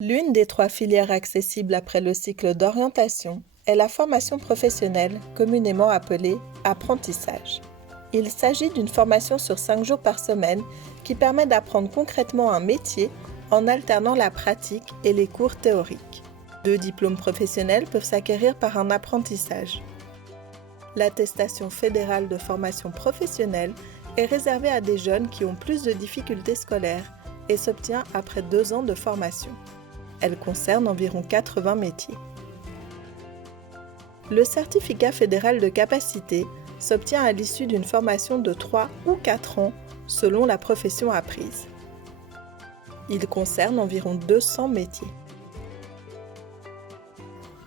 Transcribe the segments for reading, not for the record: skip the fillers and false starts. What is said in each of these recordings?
L'une des 3 filières accessibles après le cycle d'orientation est la formation professionnelle, communément appelée apprentissage. Il s'agit d'une formation sur 5 jours par semaine qui permet d'apprendre concrètement un métier en alternant la pratique et les cours théoriques. 2 diplômes professionnels peuvent s'acquérir par un apprentissage. L'attestation fédérale de formation professionnelle est réservée à des jeunes qui ont plus de difficultés scolaires et s'obtient après 2 ans de formation. Elle concerne environ 80 métiers. Le certificat fédéral de capacité s'obtient à l'issue d'une formation de 3 ou 4 ans selon la profession apprise. Il concerne environ 200 métiers.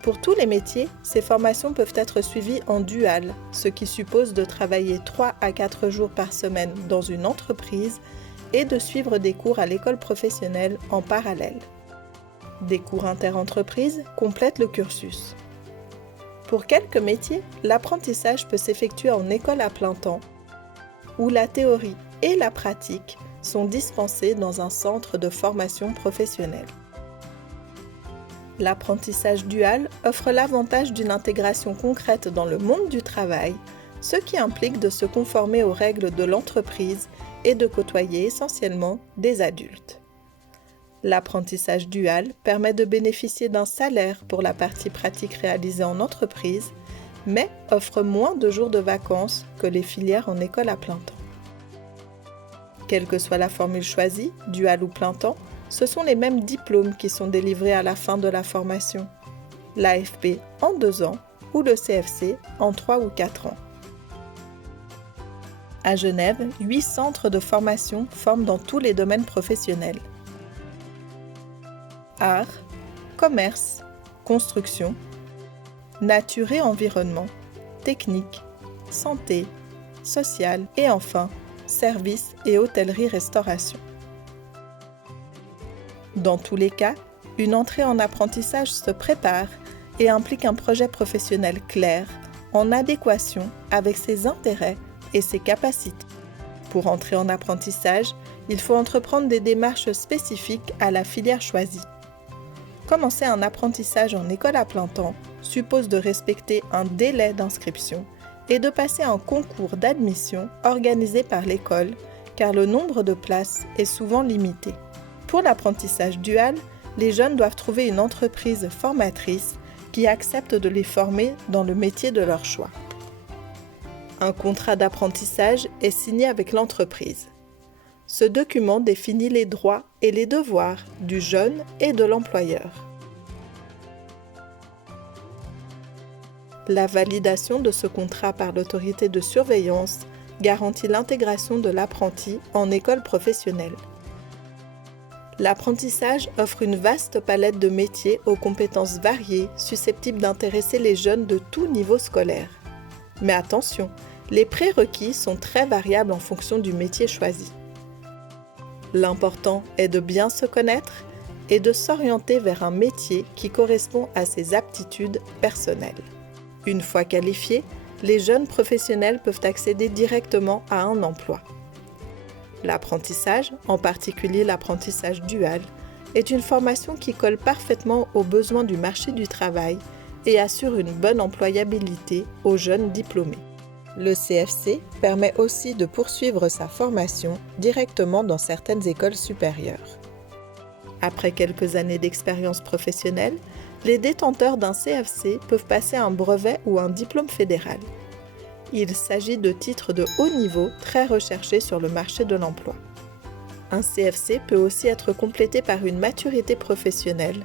Pour tous les métiers, ces formations peuvent être suivies en dual, ce qui suppose de travailler 3 à 4 jours par semaine dans une entreprise et de suivre des cours à l'école professionnelle en parallèle. Des cours interentreprises complètent le cursus. Pour quelques métiers, l'apprentissage peut s'effectuer en école à plein temps, où la théorie et la pratique sont dispensées dans un centre de formation professionnelle. L'apprentissage dual offre l'avantage d'une intégration concrète dans le monde du travail, ce qui implique de se conformer aux règles de l'entreprise et de côtoyer essentiellement des adultes. L'apprentissage dual permet de bénéficier d'un salaire pour la partie pratique réalisée en entreprise, mais offre moins de jours de vacances que les filières en école à plein temps. Quelle que soit la formule choisie, dual ou plein temps, ce sont les mêmes diplômes qui sont délivrés à la fin de la formation. L'AFP en 2 ans ou le CFC en 3 ou 4 ans. À Genève, 8 centres de formation forment dans tous les domaines professionnels. Art, commerce, construction, nature et environnement, technique, santé, social et enfin, services et hôtellerie-restauration. Dans tous les cas, une entrée en apprentissage se prépare et implique un projet professionnel clair, en adéquation avec ses intérêts et ses capacités. Pour entrer en apprentissage, il faut entreprendre des démarches spécifiques à la filière choisie. Commencer un apprentissage en école à plein temps suppose de respecter un délai d'inscription et de passer un concours d'admission organisé par l'école, car le nombre de places est souvent limité. Pour l'apprentissage dual, les jeunes doivent trouver une entreprise formatrice qui accepte de les former dans le métier de leur choix. Un contrat d'apprentissage est signé avec l'entreprise. Ce document définit les droits et les devoirs du jeune et de l'employeur. La validation de ce contrat par l'autorité de surveillance garantit l'intégration de l'apprenti en école professionnelle. L'apprentissage offre une vaste palette de métiers aux compétences variées susceptibles d'intéresser les jeunes de tout niveau scolaire. Mais attention, les prérequis sont très variables en fonction du métier choisi. L'important est de bien se connaître et de s'orienter vers un métier qui correspond à ses aptitudes personnelles. Une fois qualifiés, les jeunes professionnels peuvent accéder directement à un emploi. L'apprentissage, en particulier l'apprentissage dual, est une formation qui colle parfaitement aux besoins du marché du travail et assure une bonne employabilité aux jeunes diplômés. Le CFC permet aussi de poursuivre sa formation directement dans certaines écoles supérieures. Après quelques années d'expérience professionnelle, les détenteurs d'un CFC peuvent passer un brevet ou un diplôme fédéral. Il s'agit de titres de haut niveau très recherchés sur le marché de l'emploi. Un CFC peut aussi être complété par une maturité professionnelle,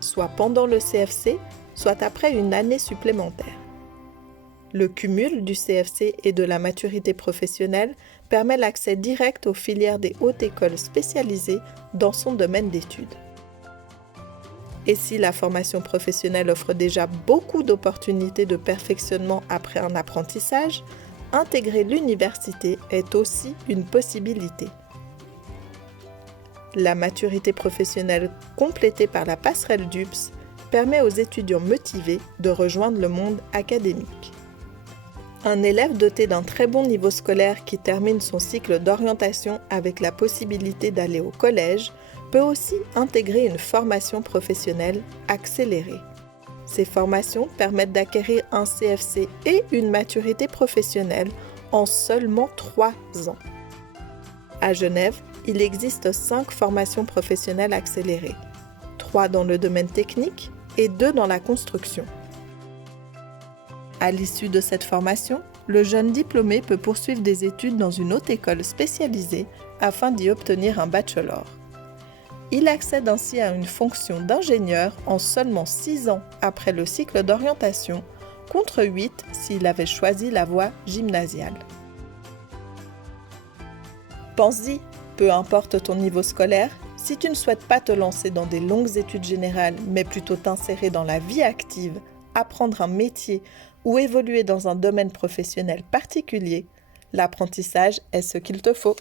soit pendant le CFC, soit après une année supplémentaire. Le cumul du CFC et de la maturité professionnelle permet l'accès direct aux filières des hautes écoles spécialisées dans son domaine d'études. Et si la formation professionnelle offre déjà beaucoup d'opportunités de perfectionnement après un apprentissage, intégrer l'université est aussi une possibilité. La maturité professionnelle complétée par la passerelle DUPS permet aux étudiants motivés de rejoindre le monde académique. Un élève doté d'un très bon niveau scolaire qui termine son cycle d'orientation avec la possibilité d'aller au collège peut aussi intégrer une formation professionnelle accélérée. Ces formations permettent d'acquérir un CFC et une maturité professionnelle en seulement 3 ans. À Genève, il existe 5 formations professionnelles accélérées, 3 dans le domaine technique et 2 dans la construction. À l'issue de cette formation, le jeune diplômé peut poursuivre des études dans une haute école spécialisée afin d'y obtenir un bachelor. Il accède ainsi à une fonction d'ingénieur en seulement 6 ans après le cycle d'orientation, contre 8 s'il avait choisi la voie gymnasiale. Pense-y, peu importe ton niveau scolaire, si tu ne souhaites pas te lancer dans des longues études générales, mais plutôt t'insérer dans la vie active, apprendre un métier ou évoluer dans un domaine professionnel particulier, l'apprentissage est ce qu'il te faut.